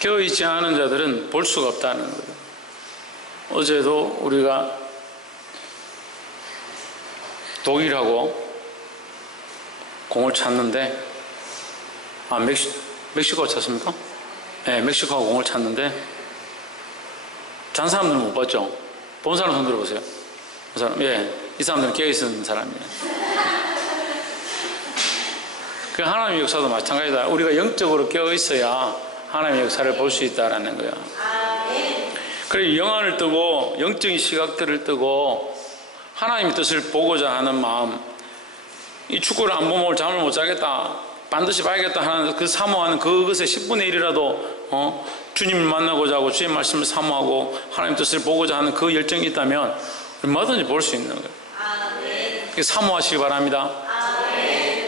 깨어있지 않은 자들은 볼 수가 없다는 거예요. 어제도 우리가 독일하고 공을 찼는데, 멕시코가 찼습니까? 네, 멕시코하고 공을 찼는데, 잔 사람들은 못 봤죠? 본 사람 손 들어보세요. 그 사람, 예, 이 사람들은 깨어있는 사람이에요. 그 하나님의 역사도 마찬가지다. 우리가 영적으로 깨어있어야 하나님의 역사를 볼 수 있다라는 거예요. 그래서 영안을 뜨고 영적인 시각들을 뜨고 하나님의 뜻을 보고자 하는 마음, 이 축구를 안 보면 잠을 못 자겠다, 반드시 봐야겠다 하는 그 사모하는 그것의 10분의 1이라도 주님을 만나고자 하고 주의 말씀을 사모하고 하나님의 뜻을 보고자 하는 그 열정이 있다면 얼마든지 볼 수 있는 거예요. 사모하시기 바랍니다.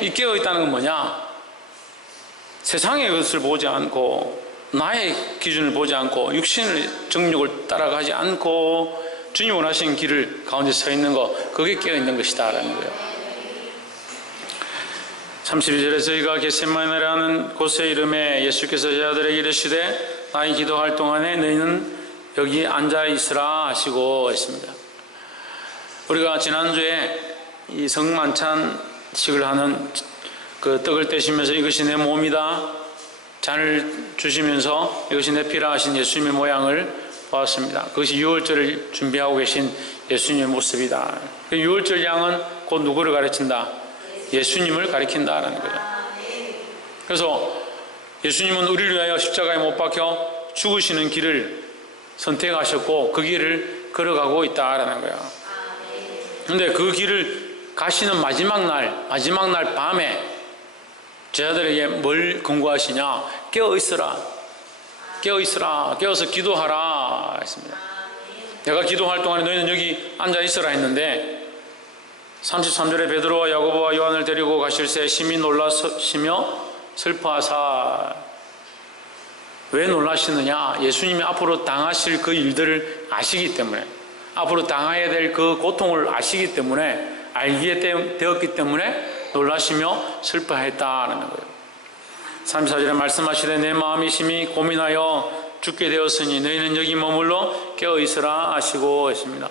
이 깨어있다는 건 뭐냐? 세상의 것을 보지 않고 나의 기준을 보지 않고 육신의 정욕을 따라가지 않고 주님 원하시는 길을 가운데 서 있는 것, 그게 깨어있는 것이다 라는 거예요. 32절에 저희가 겟세마네라 하는 곳에 이름에 예수께서 제자들에게 이르시되 나의 기도할 동안에 너희는 여기 앉아 있으라 하시고 했습니다. 우리가 지난주에 이 성만찬식을 하는 그 떡을 떼시면서 이것이 내 몸이다, 잔을 주시면서 이것이 내 피라 하신 예수님의 모양을 보았습니다. 그것이 유월절을 준비하고 계신 예수님의 모습이다. 그 유월절 양은 곧 누구를 가르친다? 예수님을 가리킨다라는 거예요. 그래서 예수님은 우리를 위하여 십자가에 못 박혀 죽으시는 길을 선택하셨고 그 길을 걸어가고 있다라는 거예요. 그런데 그 길을 가시는 마지막 날 밤에 제자들에게 뭘 권고하시냐? 깨어있으라, 깨어서 기도하라 했습니다. 내가 기도할 동안에 너희는 여기 앉아있으라 했는데 33절에 베드로와 야고보와 요한을 데리고 가실새 심히 놀라시며 슬퍼하사. 왜 놀라시느냐? 예수님이 앞으로 당하실 그 일들을 아시기 때문에, 앞으로 당해야 될 그 고통을 아시기 때문에, 알게 되었기 때문에 놀라시며 슬퍼했다라는 거예요. 34절에 말씀하시되 내 마음이 심히 고민하여 죽게 되었으니 너희는 여기 머물러 깨어있으라 하시고 했습니다.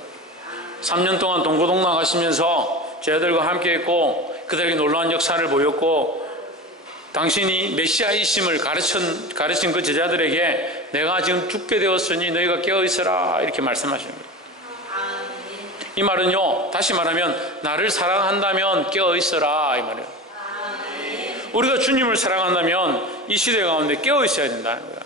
3년 동안 동고동락 하시면서 제자들과 함께 했고 그들에게 놀라운 역사를 보였고 당신이 메시아이심을 가르친 그 제자들에게 내가 지금 죽게 되었으니 너희가 깨어있으라 이렇게 말씀하시는 거예요. 이 말은요, 다시 말하면 나를 사랑한다면 깨어있어라 이 말이에요. 우리가 주님을 사랑한다면 이 시대 가운데 깨어있어야 된다는 거예요.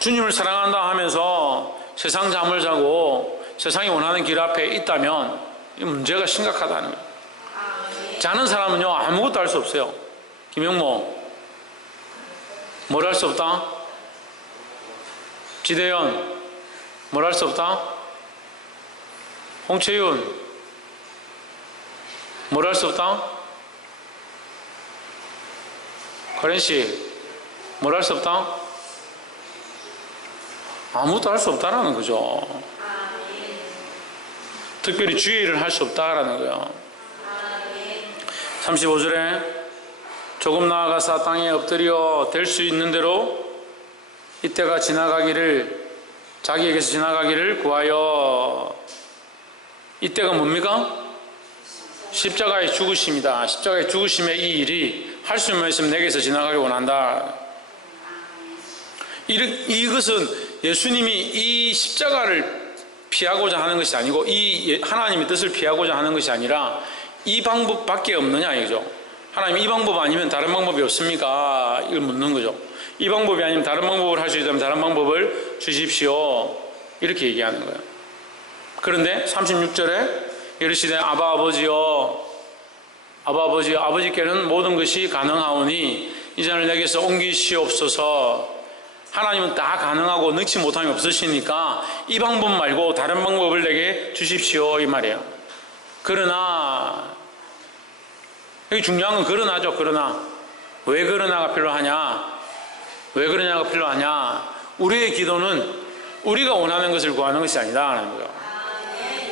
주님을 사랑한다 하면서 세상 잠을 자고 세상이 원하는 길 앞에 있다면 이 문제가 심각하다는 거예요. 자는 사람은요 아무것도 할 수 없어요. 김영모 뭘 할 수 없다? 지대현 뭘 할 수 없다? 홍채윤 뭘 할 수 없다? 가렌씨 뭘 할 수 없다? 아무것도 할 수 없다라는 거죠. 특별히 주의 일을 할 수 없다라는 거예요. 35절에 조금 나아가서 땅에 엎드려 될 수 있는 대로 이때가 지나가기를, 자기에게서 지나가기를 구하여. 이때가 뭡니까? 십자가의 죽으심이다. 십자가의 죽으심의 이 일이 할 수만 있으면 내게서 지나가길 원한다. 이것은 예수님이 이 십자가를 피하고자 하는 것이 아니고 이 하나님의 뜻을 피하고자 하는 것이 아니라 이 방법밖에 없느냐 이거죠. 하나님 이 방법 아니면 다른 방법이 없습니까? 이걸 묻는 거죠. 이 방법이 아니면 다른 방법을 할 수 있다면 다른 방법을 주십시오. 이렇게 얘기하는 거예요. 그런데 36절에 이르시되 아바 아버지여, 아버지께는 모든 것이 가능하오니 이 잔을 내게서 옮기시옵소서. 하나님은 다 가능하고 능치 못함이 없으시니까 이 방법 말고 다른 방법을 내게 주십시오 이 말이에요. 그러나 여기 중요한 건 그러나죠. 그러나 왜 그러나가 필요하냐? 왜 그러냐가 필요하냐? 우리의 기도는 우리가 원하는 것을 구하는 것이 아니다 하는 거예요.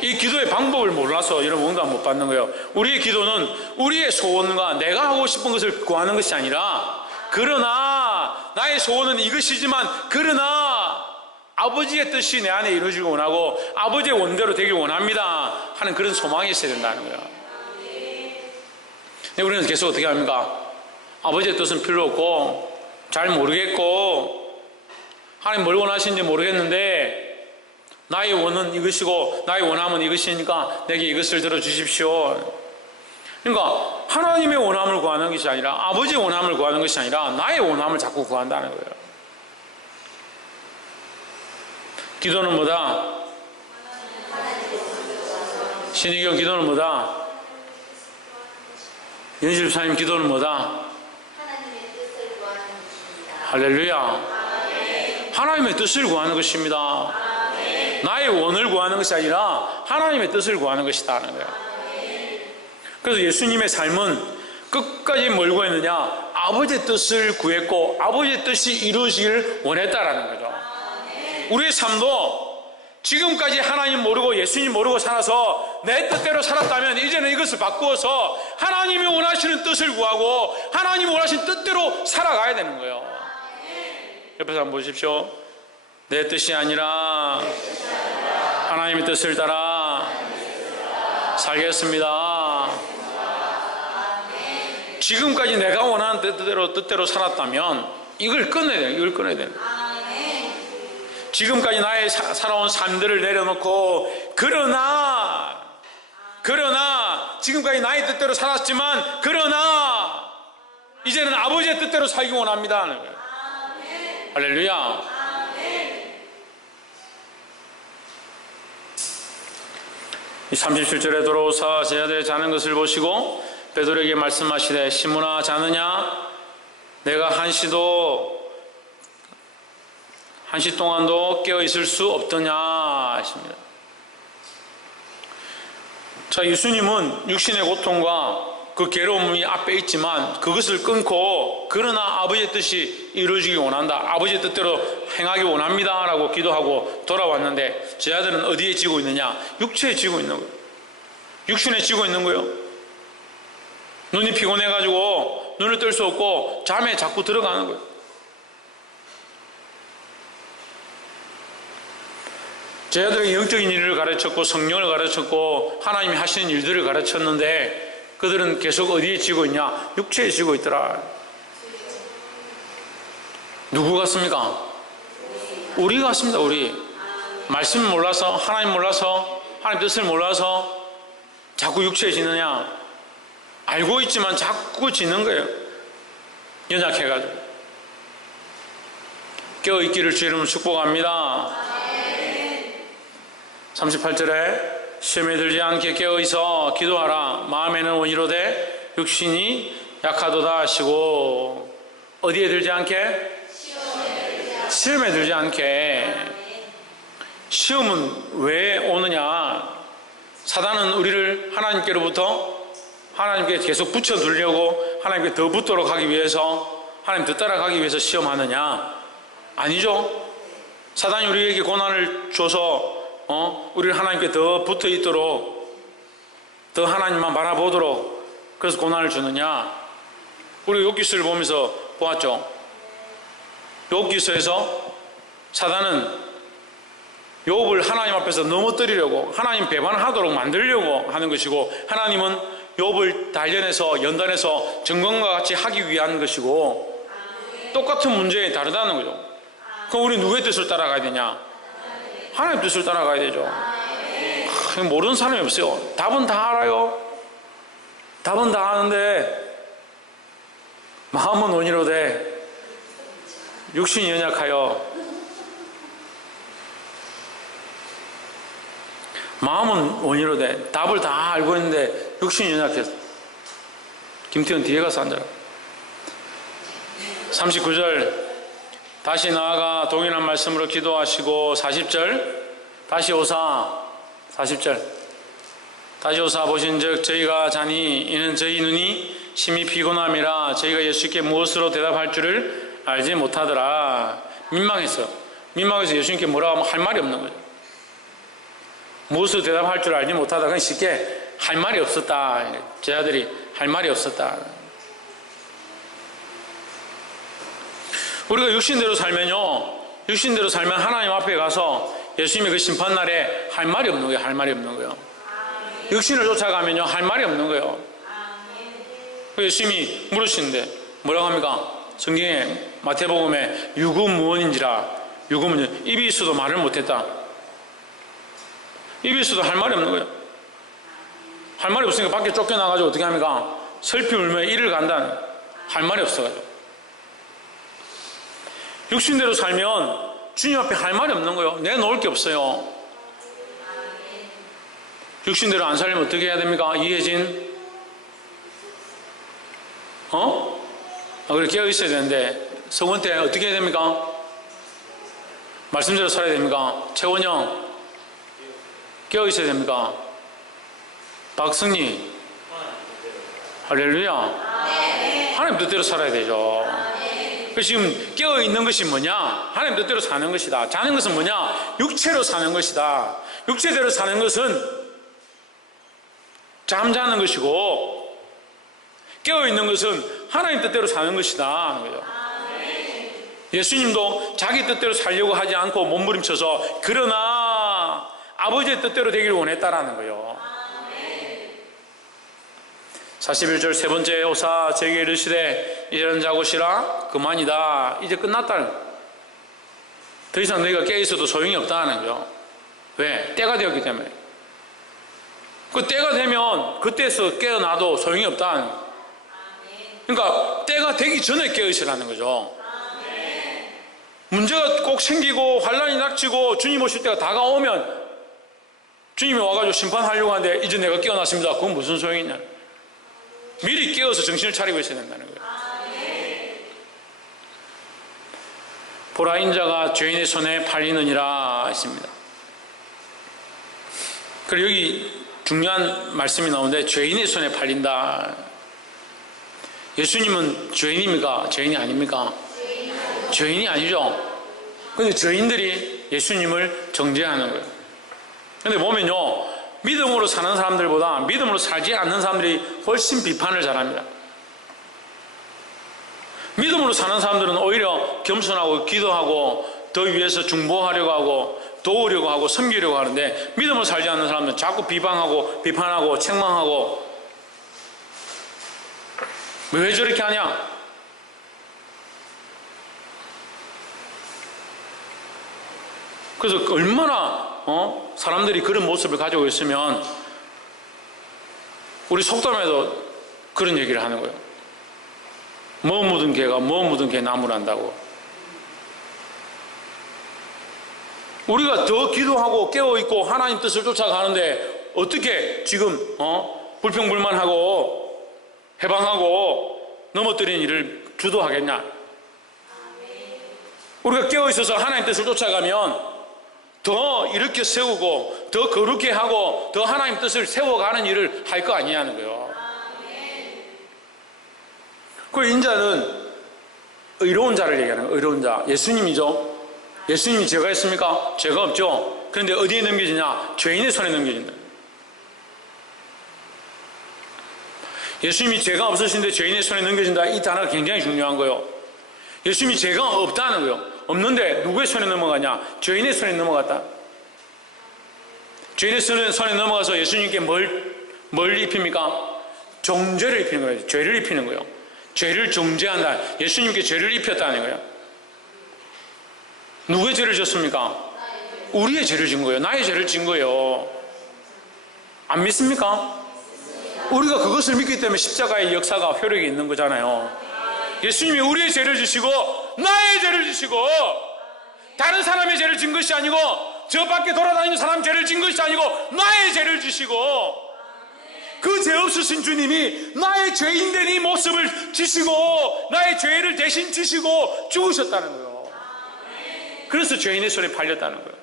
이 기도의 방법을 몰라서 여러분 응답 못 받는 거예요. 우리의 기도는 우리의 소원과 내가 하고 싶은 것을 구하는 것이 아니라, 그러나 나의 소원은 이것이지만 그러나 아버지의 뜻이 내 안에 이루어지길 원하고 아버지의 원대로 되길 원합니다 하는 그런 소망이 있어야 된다는 거예요. 근데 우리는 계속 어떻게 합니까? 아버지의 뜻은 필요 없고 잘 모르겠고 하나님 뭘 원하시는지 모르겠는데 나의 원은 이것이고 나의 원함은 이것이니까 내게 이것을 들어주십시오. 그러니까 하나님의 원함을 구하는 것이 아니라, 아버지의 원함을 구하는 것이 아니라 나의 원함을 자꾸 구한다는 거예요. 기도는 뭐다? 신의경 기도는 뭐다? 연실사님 기도는 뭐다? 할렐루야. 하나님의 뜻을 구하는 것입니다. 나의 원을 구하는 것이 아니라 하나님의 뜻을 구하는 것이다 하는 거예요. 그래서 예수님의 삶은 끝까지 뭘 구했느냐? 아버지의 뜻을 구했고 아버지의 뜻이 이루어지기를 원했다라는 거죠. 우리의 삶도 지금까지 하나님 모르고 예수님 모르고 살아서 내 뜻대로 살았다면 이제는 이것을 바꾸어서 하나님이 원하시는 뜻을 구하고 하나님이 원하시는 뜻대로 살아가야 되는 거예요. 옆에서 한번 보십시오. 내 뜻이 아니라 하나님의 뜻을 따라 살겠습니다. 지금까지 내가 원하는 뜻대로 살았다면 이걸 끊어야 돼요. 이걸 끊어야 돼요. 지금까지 나의 살아온 삶들을 내려놓고 그러나 지금까지 나의 뜻대로 살았지만 그러나 이제는 아버지의 뜻대로 살기 원합니다 하는 거예요. 할렐루야. 이 37절에 돌아오사 제자들의 자는 것을 보시고 베드로에게 말씀하시되 시몬아 자느냐? 내가 한시 동안도 깨어 있을 수 없더냐 하십니다. 자, 예수님은 육신의 고통과 그 괴로움이 앞에 있지만 그것을 끊고 그러나 아버지의 뜻이 이루어지기 원한다, 아버지의 뜻대로 행하기 원합니다 라고 기도하고 돌아왔는데 제자들은 어디에 지고 있느냐? 육체에 지고 있는 거예요. 육신에 지고 있는 거예요. 눈이 피곤해가지고 눈을 뜰 수 없고 잠에 자꾸 들어가는 거예요. 제자들에게 영적인 일을 가르쳤고 성령을 가르쳤고 하나님이 하시는 일들을 가르쳤는데 그들은 계속 어디에 지고 있냐? 육체에 지고 있더라. 누구 같습니까? 우리 같습니다. 우리 말씀 몰라서, 하나님 몰라서, 하나님 뜻을 몰라서 자꾸 육체에 지느냐? 알고 있지만 자꾸 지는 거예요. 연약해가지고. 깨어있기를 주 이름으로 축복합니다. 38절에 시험에 들지 않게 깨어있어 기도하라. 마음에는 원이로되 육신이 약하도다 하시고. 어디에 들지 않게? 시험에 들지 않게. 시험은 왜 오느냐? 사단은 우리를 하나님께로부터 하나님께 계속 붙여두려고, 하나님께 더 붙도록 하기 위해서, 하나님 더 따라가기 위해서 시험하느냐? 아니죠. 사단이 우리에게 고난을 줘서 우리를 하나님께 더 붙어 있도록, 더 하나님만 바라보도록 그래서 고난을 주느냐? 우리 욥기서를 보면서 보았죠. 욥기서에서 사단은 욥을 하나님 앞에서 넘어뜨리려고, 하나님 배반하도록 만들려고 하는 것이고, 하나님은 욥을 단련해서 연단해서 정건과 같이 하기 위한 것이고, 똑같은 문제에 다르다는 거죠. 그럼 우리 누구의 뜻을 따라가야 되냐? 하나님 뜻을 따라가야 되죠. 모르는 사람이 없어요. 답은 다 알아요. 답은 다 아는데 마음은 원이로되 육신이 연약하여. 마음은 원이로되 답을 다 알고 있는데 육신이 연약해서. 김태현 뒤에 가서 앉아라. 39절 다시 나아가 동일한 말씀으로 기도하시고 40절 다시 오사 40절 다시 오사 보신즉 저희가 자니 이는 저희 눈이 심히 피곤함이라 저희가 예수께 무엇으로 대답할 줄을 알지 못하더라. 민망했어요. 민망해서 예수님께 뭐라고 하면 할 말이 없는 거죠. 무엇을 대답할 줄 알지 못하다 그냥 쉽게 할 말이 없었다. 제자들이 할 말이 없었다. 우리가 육신대로 살면 하나님 앞에 가서 예수님의 그 심판날에 할 말이 없는 거예요. 할 말이 없는 거예요. 육신을 쫓아가면요 할 말이 없는 거예요. 예수님이 물으시는데 뭐라고 합니까? 성경에 마태복음에 유구무원인지라. 유구무원, 입이 있어도 말을 못했다. 입이 있어도 할 말이 없는 거예요. 할 말이 없으니까 밖에 쫓겨나가지고 어떻게 합니까? 슬피 울며 이를 간다는. 할 말이 없어가지고. 육신대로 살면 주님 앞에 할 말이 없는 거예요. 내놓을 게 없어요. 육신대로 안 살면 어떻게 해야 됩니까? 이혜진? 그래 깨어 있어야 되는데 성원 때 어떻게 해야 됩니까? 말씀대로 살아야 됩니까? 최원영 깨어 있어야 됩니까? 박승리 할렐루야. 하나님 뜻대로 살아야 되죠. 그래서 지금 깨어 있는 것이 뭐냐? 하나님 뜻대로 사는 것이다. 자는 것은 뭐냐? 육체로 사는 것이다. 육체대로 사는 것은 잠자는 것이고 깨어 있는 것은 하나님 뜻대로 사는 것이다 하는 거죠. 예수님도 자기 뜻대로 살려고 하지 않고 몸부림쳐서 그러나 아버지의 뜻대로 되기를 원했다라는 거예요. 41절 세 번째 오사 제게 이르시되 이제는 자고시라 그만이다. 이제 끝났다는 거예요. 더 이상 너희가 깨어있어도 소용이 없다는 거죠. 왜? 때가 되었기 때문에. 그 때가 되면 그때서 깨어나도 소용이 없다는 거예요. 그러니까 때가 되기 전에 깨어있으라는 거죠. 문제가 꼭 생기고 환란이 닥치고 주님 오실 때가 다가오면 주님이 와가지고 심판하려고 하는데 이제 내가 깨어났습니다. 그건 무슨 소용이 있냐. 미리 깨어서 정신을 차리고 있어야 된다는 거예요. 보라 인자가 죄인의 손에 팔리느니라 했습니다. 그리고 여기 중요한 말씀이 나오는데 죄인의 손에 팔린다. 예수님은 죄인입니까? 죄인이 아닙니까? 죄인이 아니죠. 그런데 죄인들이 예수님을 정죄하는 거예요. 그런데 보면요 믿음으로 사는 사람들보다 믿음으로 살지 않는 사람들이 훨씬 비판을 잘합니다. 믿음으로 사는 사람들은 오히려 겸손하고 기도하고 더 위해서 중보하려고 하고 도우려고 하고 섬기려고 하는데 믿음으로 살지 않는 사람들은 자꾸 비판하고 책망하고 왜 저렇게 하냐? 그래서 얼마나 사람들이 그런 모습을 가지고 있으면 우리 속담에도 그런 얘기를 하는 거예요. 뭐 묻은 개가 뭐 묻은 개 나무란다고. 우리가 더 기도하고 깨어있고 하나님 뜻을 쫓아가는데 어떻게 지금 불평불만하고 해방하고 넘어뜨린 일을 주도하겠냐. 우리가 깨어있어서 하나님 뜻을 쫓아가면 더 일으켜 세우고 더 거룩해 하고 더 하나님 뜻을 세워가는 일을 할 거 아니냐는 거예요. 그 인자는 의로운 자를 얘기하는 거예요. 의로운 자. 예수님이죠. 예수님이 죄가 있습니까? 죄가 없죠. 그런데 어디에 넘겨지냐? 죄인의 손에 넘겨진다. 예수님이 죄가 없으신데 죄인의 손에 넘겨진다. 이 단어가 굉장히 중요한 거예요. 예수님이 죄가 없다는 거예요. 없는데 누구의 손에 넘어가냐? 죄인의 손에 넘어갔다. 죄인의 손에 넘어가서 예수님께 뭘 입힙니까? 정죄를 입히는 거예요. 죄를 입히는 거예요. 죄를 정죄한다. 예수님께 죄를 입혔다는 거예요. 누구의 죄를 졌습니까? 우리의 죄를 진 거예요. 나의 죄를 진 거예요. 안 믿습니까? 우리가 그것을 믿기 때문에 십자가의 역사가 효력이 있는 거잖아요. 예수님이 우리의 죄를 지시고 나의 죄를 지시고 다른 사람의 죄를 진 것이 아니고 저 밖에 돌아다니는 사람 죄를 진 것이 아니고 나의 죄를 지시고 그 죄 없으신 주님이 나의 죄인된 이 모습을 지시고 나의 죄를 대신 지시고 죽으셨다는 거예요. 그래서 죄인의 손에 팔렸다는 거예요.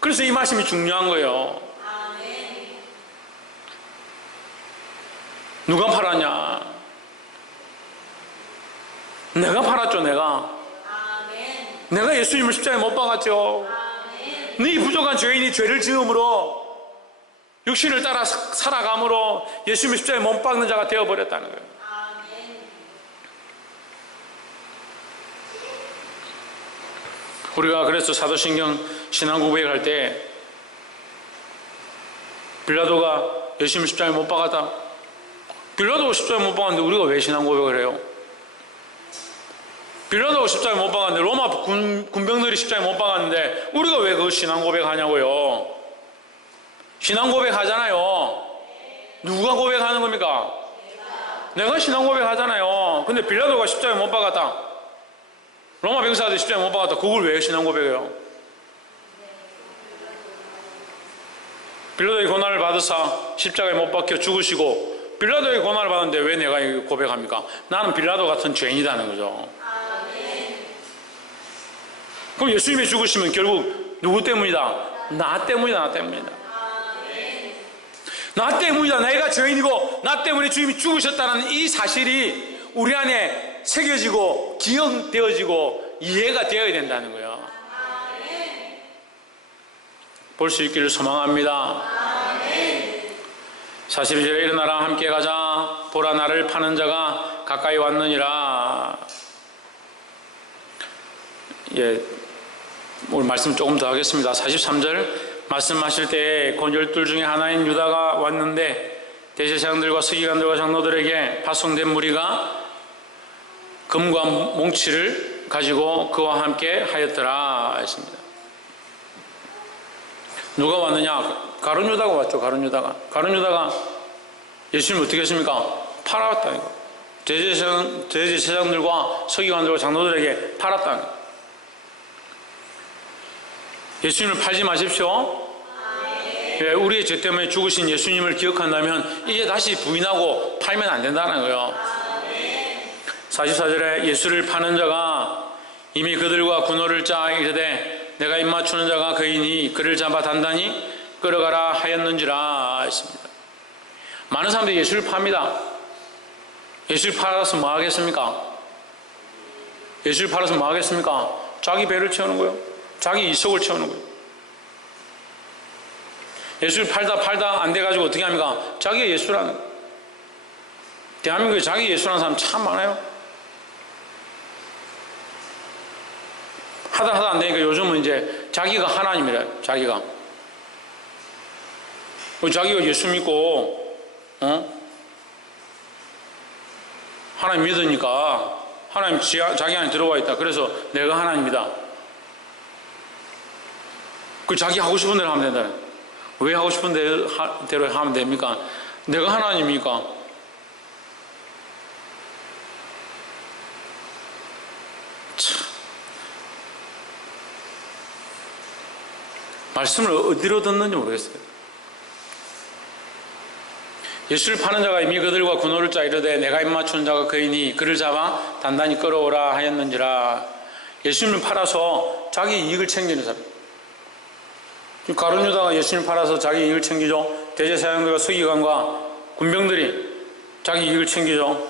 그래서 이 말씀이 중요한 거예요. 누가 팔았냐? 내가 팔았죠. 내가 예수님을 십자가에 못 박았죠. 네 부족한 죄인이 죄를 지음으로 육신을 따라 살아감으로 예수님의 십자가에 못 박는 자가 되어버렸다는 거예요. 우리가 그래서 사도신경 신앙 고백할 때 빌라도가 예수님을 십자가에 못 박았다. 빌라도가 십자가에 못 박았는데 우리가 왜 신앙 고백을 해요? 빌라도가 십자가에 못 박았는데 로마 군병들이 십자가에 못 박았는데 우리가 왜 그 신앙 고백하냐고요? 신앙 고백하잖아요. 누가 고백하는 겁니까? 내가 신앙 고백하잖아요. 근데 빌라도가 십자가에 못 박았다. 로마 병사들 십자가에 못 박았다. 그걸 왜 신앙 고백해요? 빌라도의 고난을 받으사 십자가에 못 박혀 죽으시고 빌라도의 고난을 받았는데 왜 내가 고백합니까? 나는 빌라도 같은 죄인이라는 거죠. 그럼 예수님이 죽으시면 결국 누구 때문이다? 나 때문이다. 나 때문이다. 나 때문이다. 내가 죄인이고 나 때문에 주님이 죽으셨다는 이 사실이 우리 안에 새겨지고 기억되어지고 이해가 되어야 된다는 거예요. 볼 수 있기를 소망합니다. 42절에 일어나라 함께 가자. 보라 나를 파는 자가 가까이 왔느니라. 예, 오늘 말씀 조금 더 하겠습니다. 43절 말씀하실 때 곧 12 중에 하나인 유다가 왔는데 대제사장들과 서기관들과 장로들에게 파송된 무리가 금과 몽치를 가지고 그와 함께 하였더라 했습니다. 누가 왔느냐? 가룟 유다가 왔죠. 가룟 유다가 예수님을 어떻게 했습니까? 팔아왔다 이거. 대제사장들과 서기관들과 장로들에게 팔았다. 예수님을 팔지 마십시오. 우리의 죄 때문에 죽으신 예수님을 기억한다면 이제 다시 부인하고 팔면 안 된다는 거예요. 44절에 예수를 파는 자가 이미 그들과 군호를 짜 이르되 내가 입맞추는 자가 그이니 그를 잡아 단단히 끌어가라 하였는지라 했습니다. 많은 사람들이 예수를 팝니다. 예수를 팔아서 뭐 하겠습니까? 예수를 팔아서 뭐 하겠습니까? 자기 배를 채우는 거예요. 자기 이속을 채우는 거예요. 예수를 팔다 안 돼가지고 어떻게 합니까? 자기가 예수라는 거예요. 대한민국에 자기 예수라는 사람 참 많아요. 하다 안 되니까 요즘은 이제 자기가 하나님이래요. 자기가 예수 믿고 하나님 믿으니까 하나님 자기 안에 들어와 있다. 그래서 내가 하나님이다. 그 자기 하고 싶은 대로 하면 된다. 왜 하고 싶은 대로 하면 됩니까? 내가 하나님이니까. 참. 말씀을 어디로 듣는지 모르겠어요. 예수를 파는 자가 이미 그들과 군호를 짜 이르되 내가 입맞추는 자가 그이니 그를 잡아 단단히 끌어오라 하였는지라. 예수님을 팔아서 자기 이익을 챙기는 사람. 가룟 유다가 예수님을 팔아서 자기 이익을 챙기죠. 대제사장들과 서기관과 군병들이 자기 이익을 챙기죠.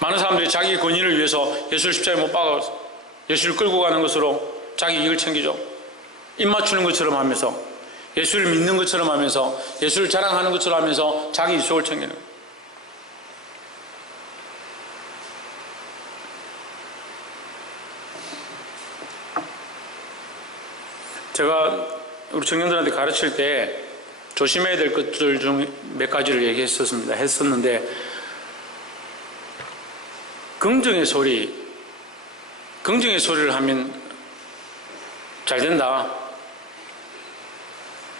많은 사람들이 자기 권위를 위해서 예수를 십자가에 못 박아서 예수를 끌고 가는 것으로 자기 이익을 챙기죠. 입 맞추는 것처럼 하면서 예수를 믿는 것처럼 하면서 예수를 자랑하는 것처럼 하면서 자기 이속을 챙기는 거예요. 제가 우리 청년들한테 가르칠 때 조심해야 될 것들 중 몇 가지를 했었는데 긍정의 소리를 하면 잘 된다.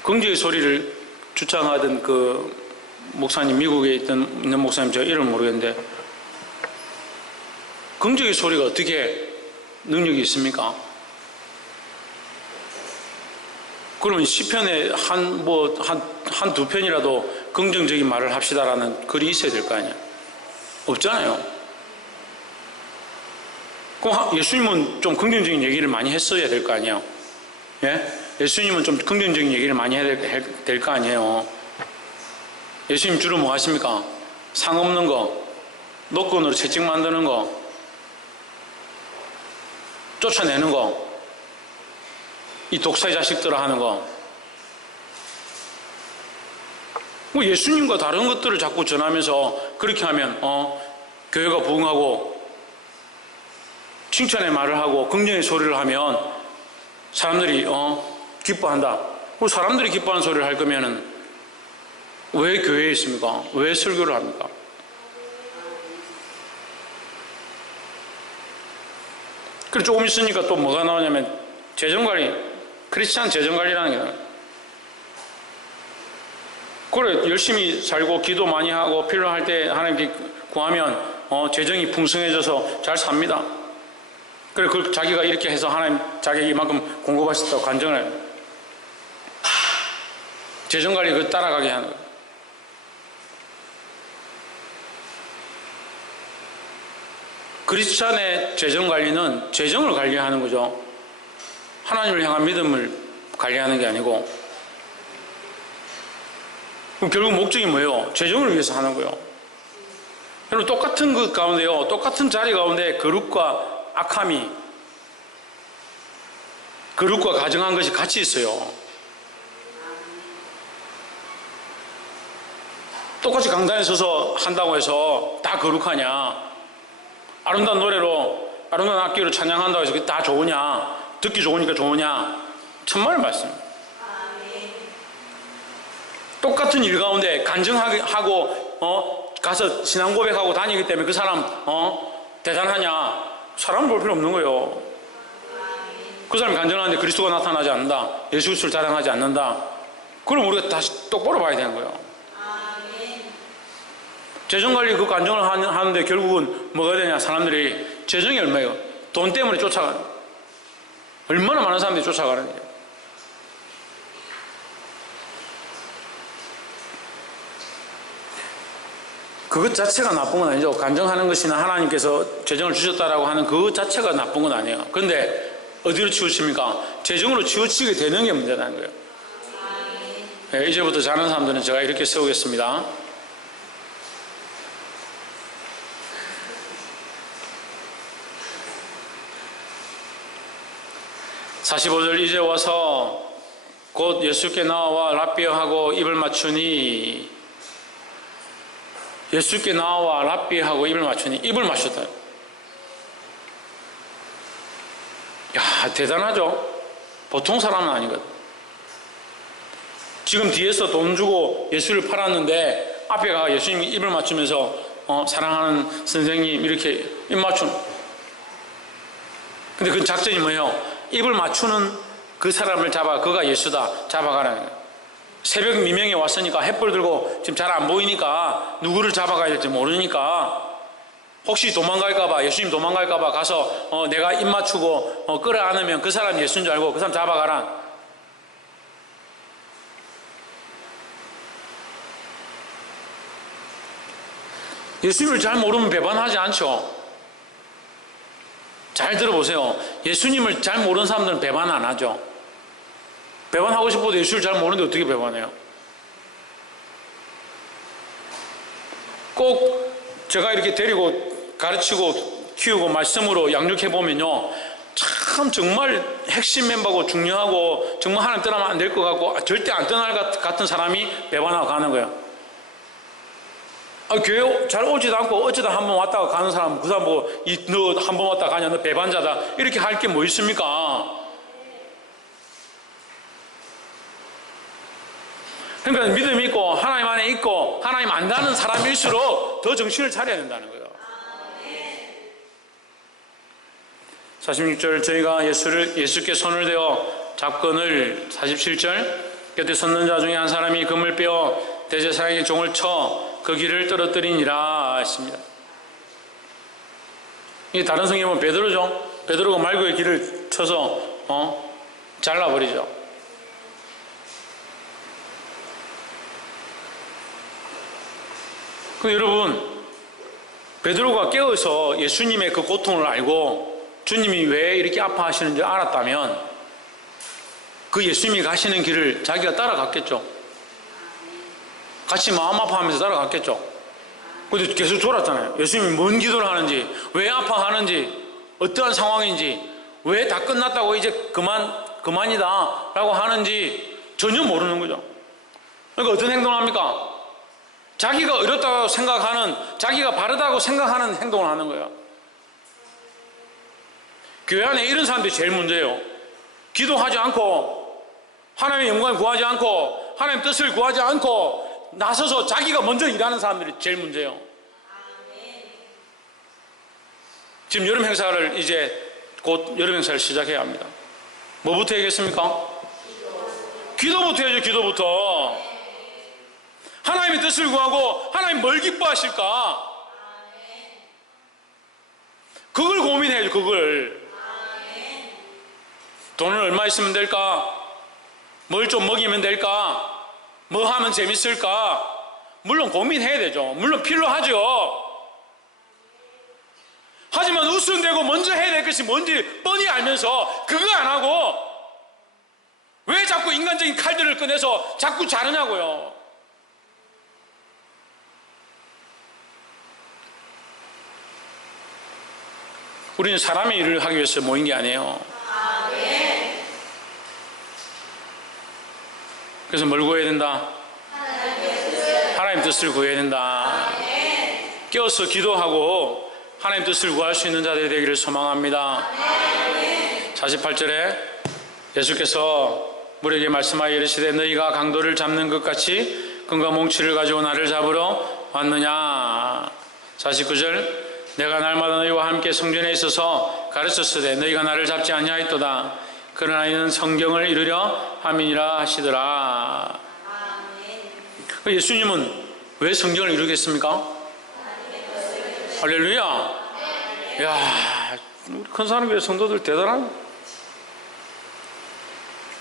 긍정의 소리를 주창하던 그 목사님, 미국에 있는 목사님, 제가 이름을 모르겠는데 긍정의 소리가 어떻게 능력이 있습니까? 그러면 시편에 한두 편이라도 긍정적인 말을 합시다라는 글이 있어야 될 거 아니야? 없잖아요. 그럼 예수님은 좀 긍정적인 얘기를 많이 했어야 될 거 아니에요? 예? 예수님은 좀 긍정적인 얘기를 많이 해야 될 거 아니에요? 예수님 주로 뭐 하십니까? 상 없는 거, 노건으로 채찍 만드는 거, 쫓아내는 거, 이 독사의 자식들아 하는 거. 뭐 예수님과 다른 것들을 자꾸 전하면서 그렇게 하면 교회가 부흥하고 칭찬의 말을 하고 긍정의 소리를 하면 사람들이 기뻐한다. 사람들이 기뻐하는 소리를 할 거면은 왜 교회에 있습니까? 왜 설교를 합니까? 그리고 조금 있으니까 또 뭐가 나오냐면 재정관리, 크리스찬 재정관리라는 게 나와요. 그래, 열심히 살고 기도 많이 하고 필요할 때 하나님께 구하면 재정이 풍성해져서 잘 삽니다. 그래, 그 자기가 이렇게 해서 하나님 자기에게 이만큼 공급하셨다고 간증을 해요. 재정관리 그 따라가게 하는 거예요. 크리스찬의 재정관리는 재정을 관리하는 거죠. 하나님을 향한 믿음을 관리하는 게 아니고. 그럼 결국 목적이 뭐예요? 재정을 위해서 하는 거예요. 여러분, 똑같은 그 가운데요, 똑같은 자리 가운데 거룩과 악함이, 거룩과 가정한 것이 같이 있어요. 똑같이 강단에 서서 한다고 해서 다 거룩하냐? 아름다운 노래로, 아름다운 악기로 찬양한다고 해서 그게 다 좋으냐? 듣기 좋으니까 좋으냐? 천만의 말씀. 똑같은 일 가운데 간증하고 가서 신앙 고백하고 다니기 때문에 그 사람 대단하냐? 사람을 볼 필요 없는 거예요. 그 사람이 간증하는데 그리스도가 나타나지 않는다, 예수 그리스도를 자랑하지 않는다, 그럼 우리가 다시 똑바로 봐야 되는 거예요. 재정관리 그 간증을 하는데 결국은 뭐가 되냐? 사람들이 재정이 얼마예요? 돈 때문에 쫓아가는, 얼마나 많은 사람들이 쫓아가는 거예요. 그것 자체가 나쁜 건 아니죠. 간증하는 것이나 하나님께서 재정을 주셨다라고 하는 그것 자체가 나쁜 건 아니에요. 그런데 어디로 치우칩니까? 재정으로 치우치게 되는 게 문제라는 거예요. 네, 이제부터 자는 사람들은 제가 이렇게 세우겠습니다. (45절) 이제 와서 곧 예수께 나와 랍비어하고 입을 맞추니, 예수께 나와 랍비하고 입을 맞추니, 입을 맞췄다. 야, 대단하죠? 보통 사람은 아니거든. 지금 뒤에서 돈 주고 예수를 팔았는데 앞에 가 예수님이 입을 맞추면서 사랑하는 선생님 이렇게 입 맞춤. 근데 그 작전이 뭐예요? 입을 맞추는 그 사람을 잡아, 그가 예수다, 잡아가라는 거예요. 새벽 미명에 왔으니까 햇불 들고 지금 잘 안 보이니까 누구를 잡아가야 될지 모르니까 혹시 도망갈까봐, 예수님 도망갈까봐 가서 내가 입 맞추고 끌어안으면 그 사람 예수인 줄 알고 그 사람 잡아가라. 예수님을 잘 모르면 배반하지 않죠. 잘 들어보세요. 예수님을 잘 모르는 사람들은 배반 안 하죠. 배반하고 싶어도 예수를 잘 모르는데 어떻게 배반해요? 꼭 제가 이렇게 데리고 가르치고 키우고 말씀으로 양육해보면요, 참 정말 핵심 멤버고 중요하고 정말 하나님 떠나면 안 될 것 같고 절대 안 떠날 것 같은 사람이 배반하고 가는 거예요. 교회 잘 오지도 않고 어쩌다 한 번 왔다가 가는 사람, 그 사람 보고 너 한 번 왔다 가냐, 너 배반자다, 이렇게 할 게 뭐 있습니까? 그러니까 믿음이 있고 하나님 안에 있고 하나님 안다는 사람일수록 더 정신을 차려야 된다는 거예요. 46절 저희가 예수께 손을 대어 잡건을, 47절 곁에 섰는 자 중에 한 사람이 금을 빼어 대제사장의 종을 쳐 그 길을 떨어뜨리니라 했습니다. 이 다른 성경에 보면 베드로죠. 베드로가 말고의 길을 쳐서 잘라버리죠. 여러분, 베드로가 깨어서 예수님의 그 고통을 알고 주님이 왜 이렇게 아파하시는지 알았다면 그 예수님이 가시는 길을 자기가 따라갔겠죠. 같이 마음 아파하면서 따라갔겠죠. 근데 계속 졸았잖아요. 예수님이 뭔 기도를 하는지, 왜 아파하는지, 어떠한 상황인지, 왜 다 끝났다고 이제 그만 그만이다 라고 하는지 전혀 모르는 거죠. 그러니까 어떤 행동을 합니까? 자기가 어렵다고 생각하는, 자기가 바르다고 생각하는 행동을 하는 거예요. 교회 안에 이런 사람들이 제일 문제예요. 기도하지 않고 하나님의 영광을 구하지 않고 하나님의 뜻을 구하지 않고 나서서 자기가 먼저 일하는 사람들이 제일 문제예요. 지금 여름 행사를 이제 곧 여름 행사를 시작해야 합니다. 뭐부터 해야겠습니까? 기도부터 해야죠. 기도부터. 하나님의 뜻을 구하고 하나님 뭘 기뻐하실까? 그걸 고민해야죠. 그걸. 돈을 얼마 있으면 될까? 뭘 좀 먹이면 될까? 뭐 하면 재밌을까? 물론 고민해야 되죠. 물론 필요하죠. 하지만 우선되고 먼저 해야 될 것이 뭔지 뻔히 알면서 그거 안 하고 왜 자꾸 인간적인 칼들을 꺼내서 자꾸 자르냐고요. 우리는 사람의 일을 하기 위해서 모인 게 아니에요. 그래서 뭘 구해야 된다? 하나님 뜻을 구해야 된다. 깨어서 기도하고 하나님 뜻을 구할 수 있는 자들이 되기를 소망합니다. 48절에 예수께서 무리에게 말씀하여 이르시되 너희가 강도를 잡는 것 같이 금과 몽치를 가지고 나를 잡으러 왔느냐. 49절 내가 날마다 너희와 함께 성전에 있어서 가르쳤으되 너희가 나를 잡지 아니하였도다. 그러나 이는 성경을 이루려 함이니라 하시더라. 예수님은 왜 성경을 이루겠습니까? 할렐루야. 이야, 우리 큰사람교회 성도들 대단한.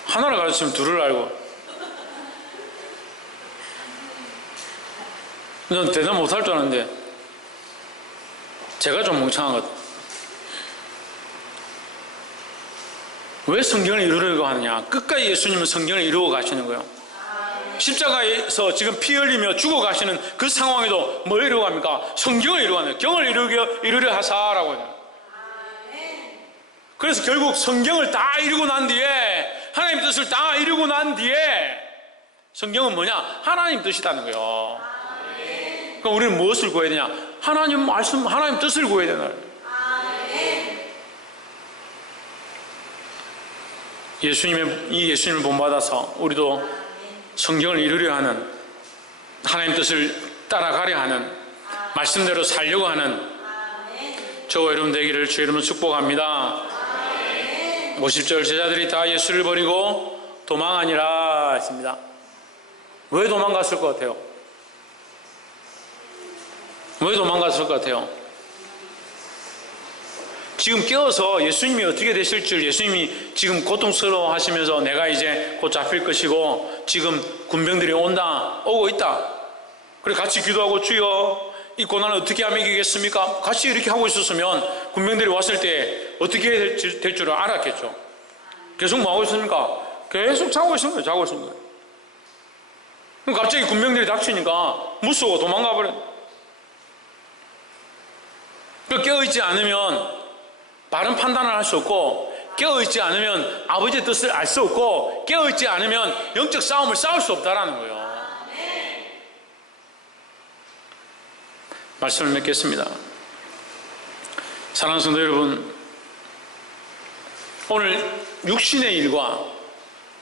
하나를 가르치면 둘을 알고. 난 대답 못할 줄 아는데 제가 좀 멍청한 것. 왜 성경을 이루려고 하느냐? 끝까지 예수님은 성경을 이루고 가시는 거예요. 십자가에서 지금 피 흘리며 죽어 가시는 그 상황에도 뭘 이루고 합니까? 성경을 이루고 하는 거예요. 경을 이루려 하사라고 해요. 그래서 결국 성경을 다 이루고 난 뒤에 하나님 뜻을 다 이루고 난 뒤에 성경은 뭐냐? 하나님 뜻이라는 거예요. 그럼 우리는 무엇을 구해야 되냐? 하나님 말씀, 하나님 뜻을 구해야 되나? 예수님을 본받아서 우리도 성경을 이루려 하는, 하나님 뜻을 따라가려 하는, 말씀대로 살려고 하는 저와 여러분 되기를 주의 이름으로 축복합니다. 50절 제자들이 다 예수를 버리고 도망하니라 했습니다. 왜 도망갔을 것 같아요? 왜 도망갔을 것 같아요? 지금 깨어서 예수님이 어떻게 되실 줄, 예수님이 지금 고통스러워 하시면서 내가 이제 곧 잡힐 것이고 지금 군병들이 오고 있다. 그래 같이 기도하고 주여 이 고난을 어떻게 하면 이기겠습니까? 같이 이렇게 하고 있었으면 군병들이 왔을 때 어떻게 해야 될 줄을 알았겠죠. 계속 뭐 하고 있습니까? 계속 자고 있는 거예요. 자고 있는 거예요. 그럼 갑자기 군병들이 닥치니까 무서워 도망가 버렸어요. 깨어있지 않으면 바른 판단을 할 수 없고, 깨어있지 않으면 아버지의 뜻을 알 수 없고, 깨어있지 않으면 영적 싸움을 싸울 수 없다는 거예요. 말씀을 맺겠습니다. 사랑하는 성도 여러분, 오늘 육신의 일과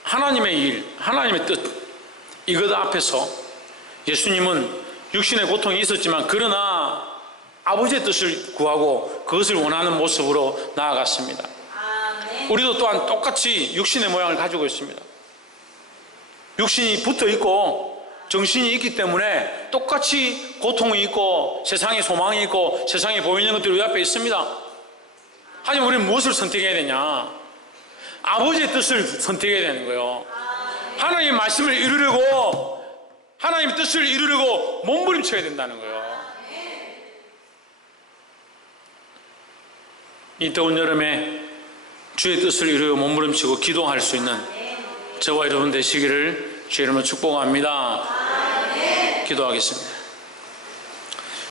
하나님의 일, 하나님의 뜻, 이것 앞에서 예수님은 육신의 고통이 있었지만 그러나 아버지의 뜻을 구하고 그것을 원하는 모습으로 나아갔습니다. 우리도 또한 똑같이 육신의 모양을 가지고 있습니다. 육신이 붙어 있고 정신이 있기 때문에 똑같이 고통이 있고 세상에 소망이 있고 세상에 보이는 것들이 우리 앞에 있습니다. 하지만 우리는 무엇을 선택해야 되냐? 아버지의 뜻을 선택해야 되는 거예요. 하나님의 말씀을 이루려고, 하나님의 뜻을 이루려고 몸부림쳐야 된다는 거예요. 이 더운 여름에 주의 뜻을 이루어 몸부림치고 기도할 수 있는 저와 여러분 되시기를 주의 이름으로 축복합니다. 기도하겠습니다.